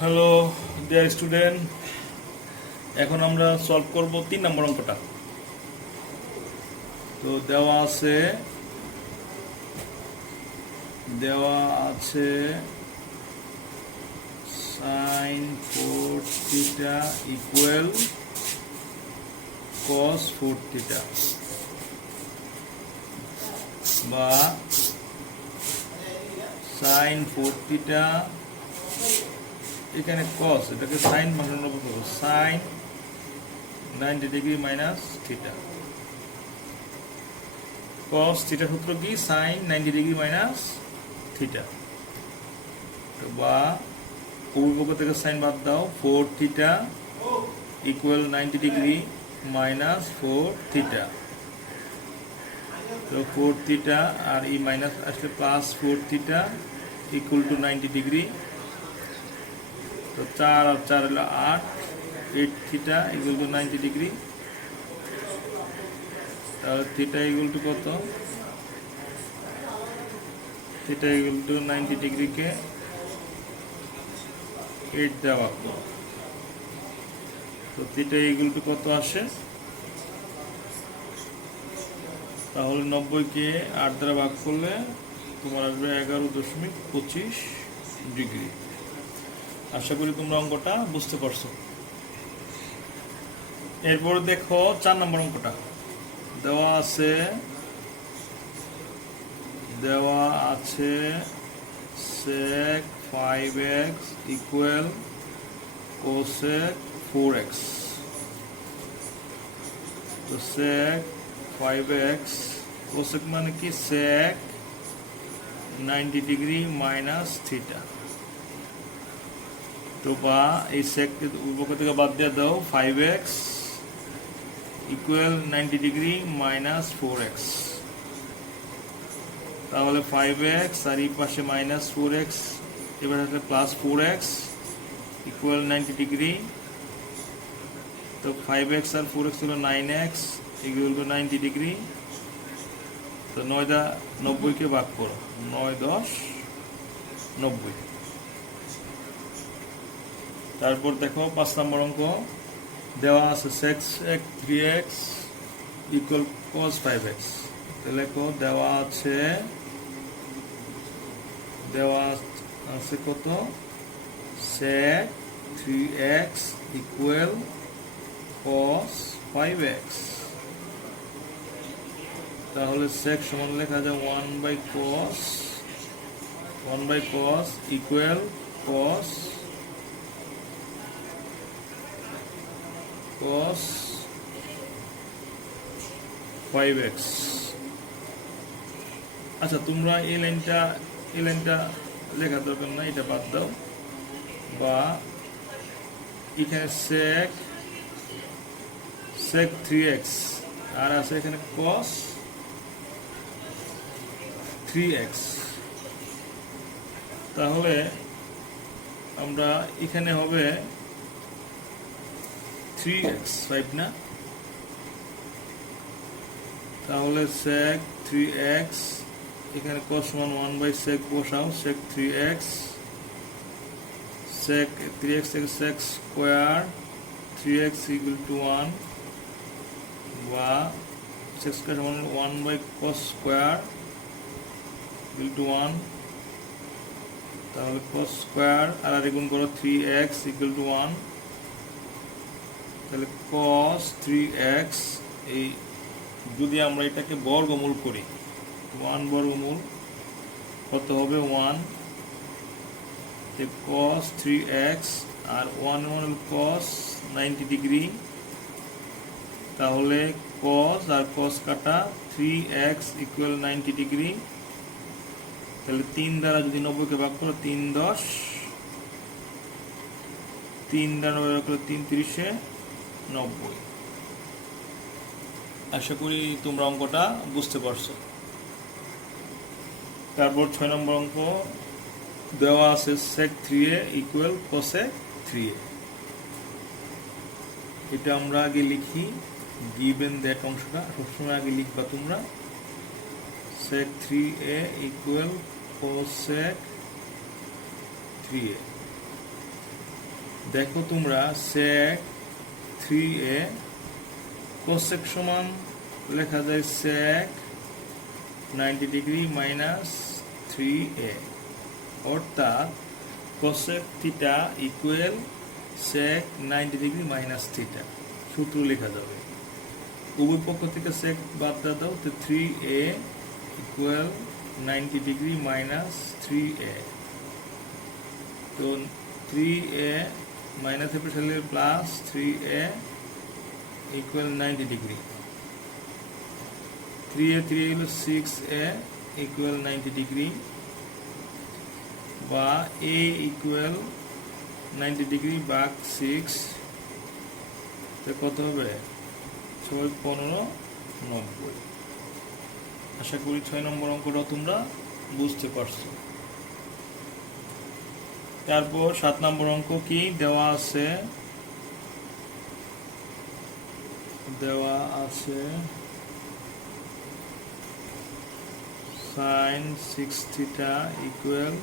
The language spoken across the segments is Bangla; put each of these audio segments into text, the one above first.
হ্যালো ডিয়ার স্টুডেন্ট, এখন আমরা সলভ করব 3 নম্বর অঙ্কটা। তো দেওয়া আছে sin 4 theta equal cos 4 theta, বা sin 4 থিটা, এখানে cos, এটাকে sin বানানো করব, sin 90 degree minus theta. cos theta সূত্র কি? sin 90 degree minus theta. তো বা উভয় থেকে sin বাদ দাও, 4 theta equal 90 degree minus 4 theta. তো 4 থিটা আর এই মাইনাস আসলে plus 4 theta equal to 90 degree. তো 4 আর 4 হলো 8, 8 থিটা ইকুয়াল টু 90 ডিগ্রি। তাহলে থিটা ইকুয়াল টু কত? থিটা ইকুয়াল টু 90 ডিগ্রিকে 8 দেওয়া। তো থিটা ইকুয়াল টু কত আসে? তাহলে 90কে 8 দ্বারা ভাগ করলে তোমার আসবে 11.25 ডিগ্রি। আশা করি তোমরা অঙ্কটা বুঝতে পারছো। এরপরে দেখো 4 নম্বর অঙ্কটা। দেওয়া আছে sec 5x equal cosec 4x। তো sec 5x, cosec মানে কি? sec 90 degree minus theta. তো বা এই sec কে উভয় থেকে বাদ দিয়ে দাও, 5x equal 90 degree minus 4x। তাহলে 5x আর এই পাশে মাইনাস 4x, এবার আসলে প্লাস 4x ইকুয়াল 90 ডিগ্রি। তো 5x আর 4x হলো 9x ইকুয়াল টু 90 ডিগ্রি। তো 9 দা 90কে ভাগ করো, 9 10 90। তারপর দেখো 5 নম্বর অঙ্ক। দেওয়া আছে sec 3x equal cos 5x। তাহলে দেওয়া আছে কত? sec 3x equal cos 5x। তাহলে sec সমান লেখা যায় 1 by cos equal cos 5x। আচ্ছা, তোমরা এই লাইনটা লেখা দরকার না, এটা বাদ দাও। বা এখানে sec 3x আর আছে এখানে cos 3x। তাহলে আমরা এখানে হবে 3x, 5 না? তাহলে sec 3x, এখানে cos সমান 1 by sec বসাও, sec 3x, sec 3x থেকে sec square 3x equal to 1, বা sec স্কয়ার সমান 1 by cos square equal to 1। তাহলে cos স্কয়ার আর গুণ করো 3x equal to 1। তাহলে cos 3x, এই যদি আমরা এটাকে বর্গমূল করি, 1 বর্গমূল কত হবে? 1। cos 3x আর 1 হল cos 90 ডিগ্রি। তাহলে cos আর cos কাটা, 3x ইকুয়াল 90 ডিগ্রি। তাহলে 3 দ্বারা যদি 90কে ভাগ করো, 3 10, 3 দ্বারা 3 30 90। আশা করি তোমরা অঙ্কটা বুঝতে পারছো। তারপর 6 নম্বর অঙ্ক। দেওয়া আছে sec 3a equal cosec 3a। এটা আমরা আগে লিখি, গিভেন দ্যাট অংশটা সবসময় আগে লিখবা তোমরা। sec 3a equal cosec 3a। দেখো তোমরা sec 3a cosec সমান লেখা যায় sec 90 ডিগ্রি মাইনাস 3a, অর্থাৎ cosec theta equal sec 90 degree minus theta সূত্র লেখা যাবে। উভয় পক্ষ থেকে sec বাদ দাও, তো 3a equal 90 degree minus 3a, তো 3a মাইনাস এ পেছালে plus 3a equal 90 degree, 3a 3 হলো 6a ইকুয়াল 90 ডিগ্রি, বা a ইকুয়াল 90 ডিগ্রি ভাগ 6, তো কত হবে 6 15 90। আশা করি 6 নম্বর অঙ্কটা তোমরা বুঝতে পারছো। তারপর 7 নম্বর অঙ্ক কি দেওয়া আছে, sin 6 theta equal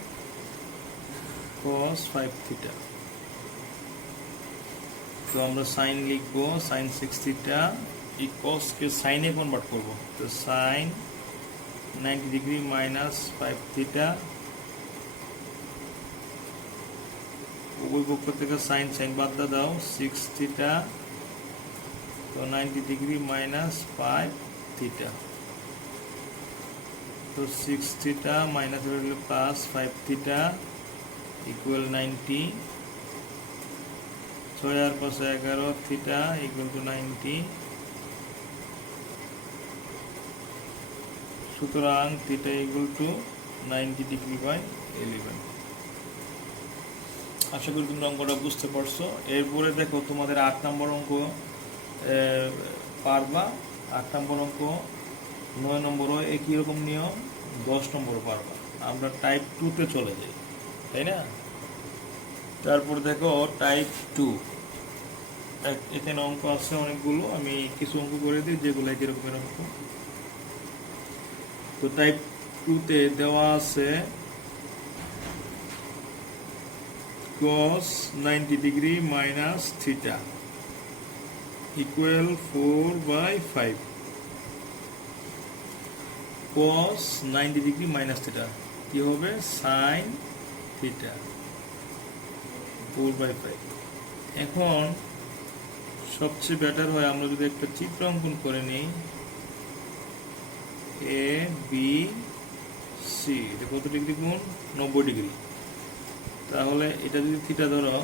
cos 5 theta. তো আমরা sin লিখবো, sin 6 থিটা এই cos কে sin এ কনভার্ট করব, তো sin 90 ডিগ্রি মাইনাস 5 থিটা, উভয় পক্ষ থেকে sin বাদ দাও, 6 থিটা, তো 90 ডিগ্রি মাইনাস 5 থিটা, তো 6 থিটা মাইনাস হলে প্লাস 5 থিটা ইকুয়াল 90, 6 আর 5 11 থিটা ইকুয়াল টু 90, সুতরাং theta equal to 90 degree by 11। আশা করি তোমরা অঙ্কটা বুঝতে পারছো। এরপরে দেখো তোমাদের 8 নম্বর অঙ্ক পারবা, 8 নম্বর অঙ্ক 9 নম্বরও একই রকম নিয়ম, 10 নম্বর পারবা। আমরা টাইপ 2 তে চলে যাই, তাই না? তারপর দেখো টাইপ 2, এখানে অঙ্ক আছে অনেকগুলো, আমি কিছু অঙ্ক করে দিই যেগুলো একই রকমের অঙ্ক। তো টাইপ 2 তে দেওয়া আছে cos 90 degree minus theta equal 4/5, cos 90 degree minus theta কি হবে sin থিটা 4/5। এখন সবচেয়ে বেটার হয় আমরা যদি একটা চিত্র অঙ্কন করে নিই, এ বি সি, এটা কত ডিগ্রি কোণ? 90 ডিগ্রি। তাহলে এটা যদি থিটা ধরো,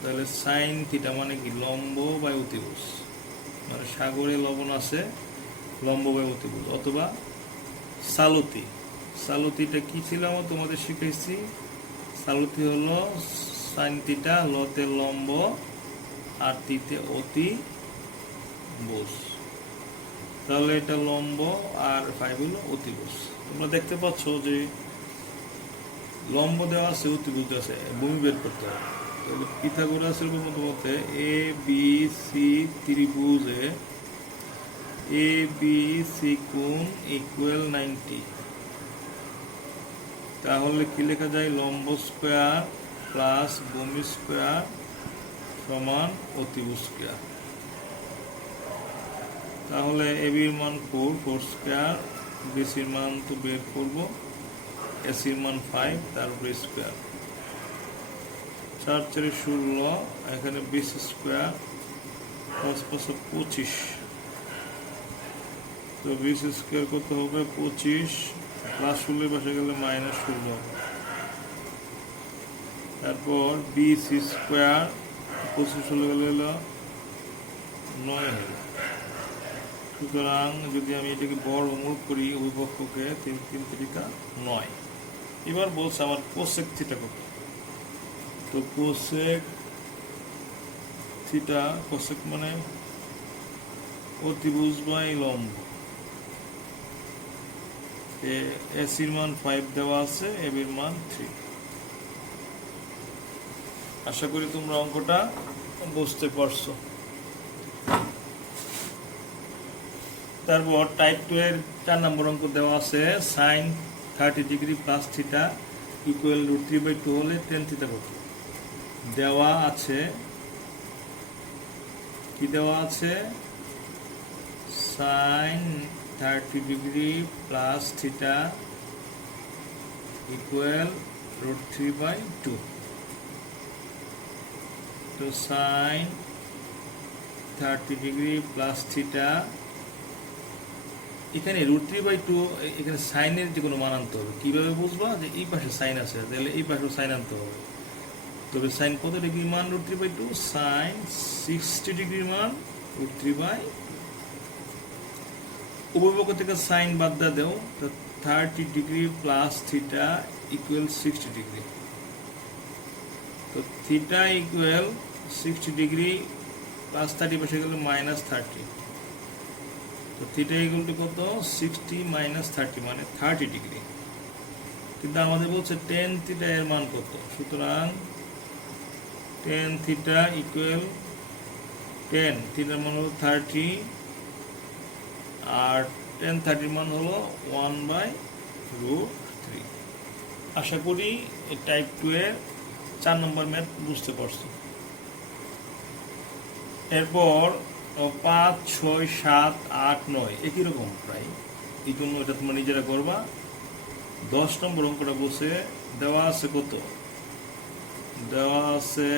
তাহলে সাইন থিটা মানে কি লম্ব বাই অতিভুজ, মানে সাগরে লবণ আছে লম্ব বাই অতিভুজ, অথবা সালতি। সালতিটা কি ছিল আমার তোমাদের শিখেছি, সালতি হলো সাইন থিটা লতে লম্ব আর তিতে অতিভুজ, তাহলে এটা লম্ব আর 5 হলো অতিভুজ। তোমরা দেখতে পাচ্ছ যে লম্ব দেওয়া আছে অতিভুজ আছে, ভূমি বের করতে হবে। তাহলে পিথাগোরাসের উপপাদ্য মতে A B C ত্রিভুজে A B C কোণ ইকুয়াল 90, তাহলে কি লেখা যায়? লম্ব স্কয়ার প্লাস ভূমি স্কয়ার সমান অতিভুজ স্কয়ার। তাহলে এ বির মান 4 স্কয়ার, বিসির মান তো বের করবো, এসির মান 5, তার উপরে স্কয়ার, 4 4 16, এখানে 20 স্কয়ার, 5 5 25, তো 20 স্কয়ার কত হবে? 25, প্লাস 16 পাশে গেলে মাইনাস 16, তারপর 20 স্কয়ার 25 16 গেলে হলো 9 হলো। সুতরাং যদি আমি এটাকে বর্গমূল করি উভয় পক্ষকে, 3 3 3 9। এবার বলছে আমার কোসেক থিটা কত, তো কোসেক থিটা, কোসেক মানে অতিভুজ বাই লম্ব, এসির মান 5 দেওয়া আছে, এবির মান 3। আশা করি তোমরা অঙ্কটা বুঝতে পারছো। তারপর টাইপ 2 এর 4 নম্বর অঙ্ক দেওয়া আছে sin 30 degree plus theta equal √3/2 হলে tan থিটা কত। দেওয়া আছে, কি দেওয়া আছে, sine 30 degree plus theta equal √3/2। তো সাইন 30 ডিগ্রি প্লাস থিটা, এখানে √3/2, এখানে সাইনের যে কোনো মান আনতে হবে। কিভাবে বুঝবা যে এই পাশে সাইন আছে, তাহলে এই পাশেও সাইন আনতে হবে। তবে সাইন কত ডিগ্রির মান √3/2, সাইন 60 ডিগ্রির মান √3/2। উভয় পক্ষ থেকে সাইন বাদ দাও, তো 30 degree plus theta equal 60 degree. তো থিটা ইকুয়াল 60 ডিগ্রি প্লাস 30 পাশে গেলে -30। তো থিটা ইকুয়াল টু কত, 60 - 30 মানে 30 ডিগ্রি। কিন্তু আমাদের বলছে tan থিটা এর মান কত, সুতরাং tan থিটা ইকুয়াল, tan থিটার মান হলো 30 আর tan 30 মান হলো 1/√3। আশা করি টাইপ 2 এর 4 নম্বর ম্যাথ বুঝতে পারছো। এরপর 5, 6, 7, 8, 9 একই রকম প্রায়, এই জন্য এটা তোমরা নিজেরা করবা। 10 নম্বর অঙ্কটা বসে দেওয়া আছে কত, দেওয়া আছে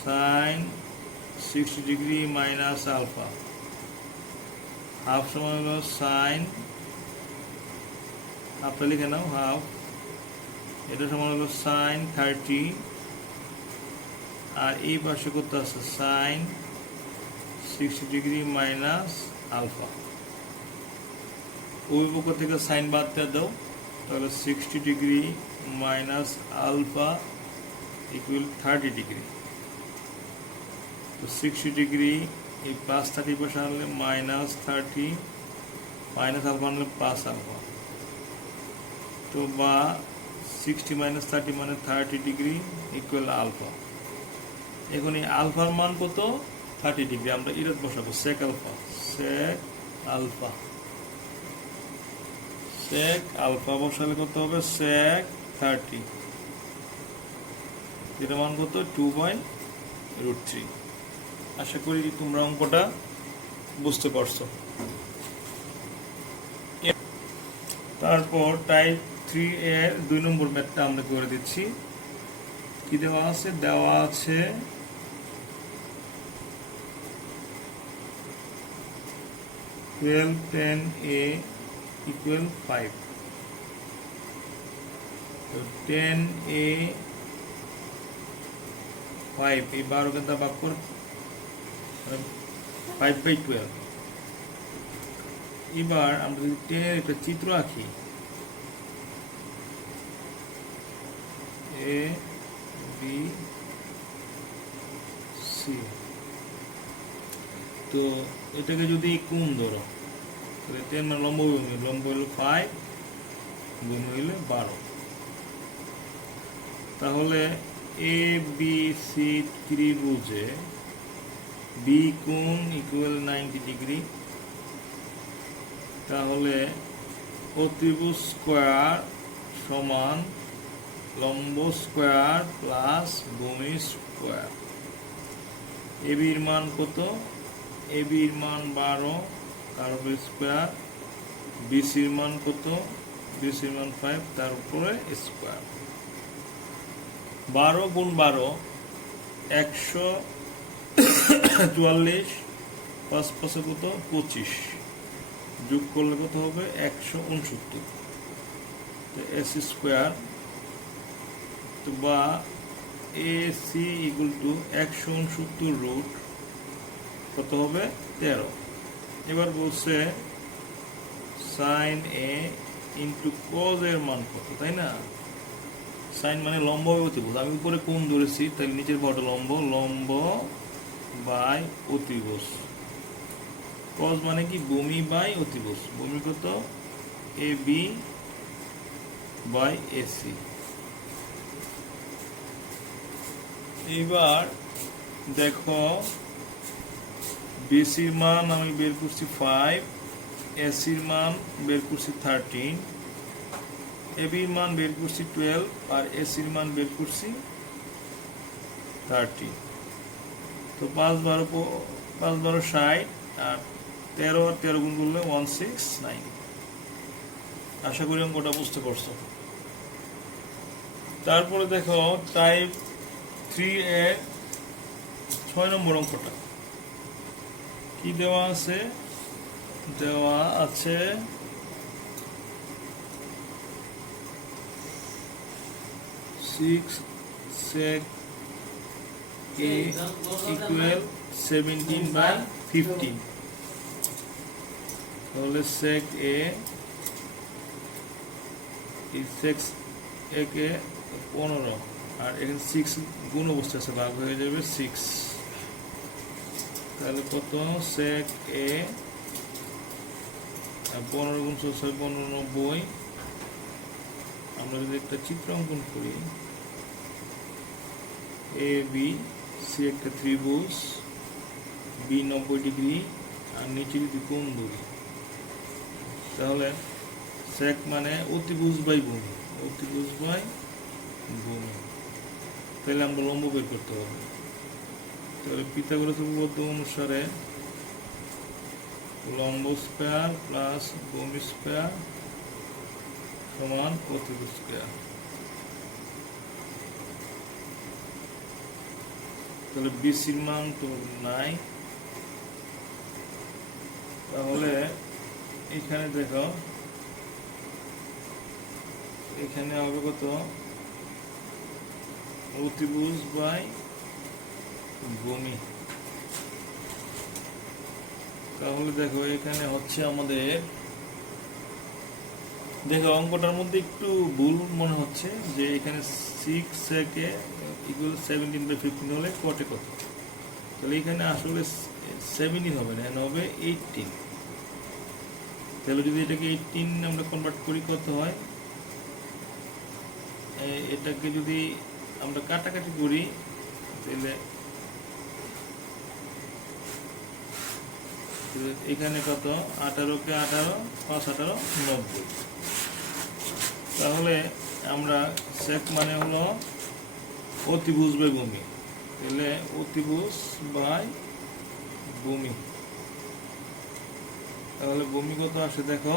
sine 60 degree minus alpha, half সমান হলো সাইন, হাফটা লিখে নাও, হাফ, এটা সমান হলো সাইন 30, আর এই পাশে কত আছে, সাইন 60 ডিগ্রি মাইনাস আলফা। ওই পক্ষ থেকে সাইন বাদ দিয়ে দাও, তাহলে 60 degree minus alpha equal 30 degree. তো 60 ডিগ্রি এই প্লাস 30 পাশে আনলে -30, মাইনাস আলফা আনলে প্লাস আলফা। তো বা 60 - 30 মানে 30 ডিগ্রি ইকুয়াল আলফা। এখন এই আলফার মান কত, 30 ডিগ্রি, আমরা ইরাত বসাবো, sec alpha, sec alpha, sec alpha বসালে কত হবে, সেক 30, যেটা মান কত 2/√3। আশা করি তোমরা অঙ্কটা বুঝতে পারছো। তারপর টাইপ 3 এর 2 নম্বর ম্যাথটা আমরা করে দিচ্ছি। কি দেওয়া আছে, দেওয়া আছে 12 tan a ইকুয়াল 5। তো tan a 5, এই 12 কে ভাগ কর 5/12। এবার আমরা যদি টেনের একটা চিত্র আঁকি, এ বি সি, তো এটাকে যদি কোণ ধরো, তাহলে 10 মানে লম্ব ভূমি, লম্ব হলো 5, ভূমি হইলে 12। তাহলে এ বি সি ত্রিভুজে বি কোণ ইকুয়াল 90 ডিগ্রি। তাহলে অতিভুজ স্কোয়ার সমান লম্ব স্কোয়ার প্লাস ভূমি স্কোয়ার। এবির মান কত, এবির মান 12, তার উপরে স্কোয়ার। বিসির মান কত, বিসির মান 5, তার উপরে স্কোয়ার। 12 × 12 144, 5 5 কত 25, যোগ করলে কত হবে 169। তো এস স্কোয়ার, তো বা A C equal to 169 root কত হবে 13। এবার বলছে সাইন এ ইন্টু কজ এর মান কত, তাই না? সাইন মানে লম্ব অতিভুজ, আমি উপরে কোণ ধরেছি, তাহলে নিচের বড় লম্ব, লম্ব বাই অতিভুজ। কজ মানে কি, ভূমি বাই অতিভুজ। ভূমি কত, এ বি বাই এসি। এবার দেখো বিসির মান আমি বের করছি 5, এসির মান বের করছি 13, এবির মান বের করছি 12 আর এসির মান বের করছি 30। তো 5 12 60 আর 13 আর 13 গুণ করলে 169। আশা করি অঙ্কটা বুঝতে পারছো। তারপরে দেখো টাইপ 3 এর 6 নম্বর অঙ্কটা কি দেওয়া আছে? দেওয়া আছে 6 sec a equal 17/15। তাহলে sec a sec a কে 15 আর এখানে 6 গুণ অবস্থা আছে, ভাগ হয়ে যাবে 6। তাহলে কত? sec a 15 গুণ 6 15 90। আমরা যদি একটা চিত্র অঙ্কন করি, এ বি সি একটা ত্রিভুজ, বি 90 ডিগ্রি আর নিচে যদি কোণ ধরি, তাহলে sec মানে অতিভুজ বাই ভূমি, অতিভুজ বাই ভূমি। তাহলে আমরা লম্ব বের করতে হবে। তাহলে পিথাগোরাস উপপাদ্য অনুসারে লম্ব স্কয়ার প্লাস ভূমি স্কয়ার সমান অতিভুজ স্কয়ার। তাহলে বিসির মান তো নাই, তাহলে এখানে দেখো এখানে হবে কত? অতিভুজ বাই ভূমি। তাহলে দেখো এখানে হচ্ছে আমাদের, দেখো অঙ্কটার মধ্যে একটু ভুল মনে হচ্ছে যে এখানে 6 sec a equal 17/15 হলে কটে কত? তাহলে এখানে আসলে 17 হবে না, এখানে হবে 18। তাহলে যদি এটাকে 18 আমরা কনভার্ট করি কত হয়? এটাকে যদি আমরা কাটাকাটি করি তাহলে এখানে কত? 18 কে 18 5 18 90। তাহলে আমরা sec মানে হলো অতিভুজ বাই ভূমি, তাহলে অতিভুজ বাই ভূমি। তাহলে ভূমি কত আসে দেখো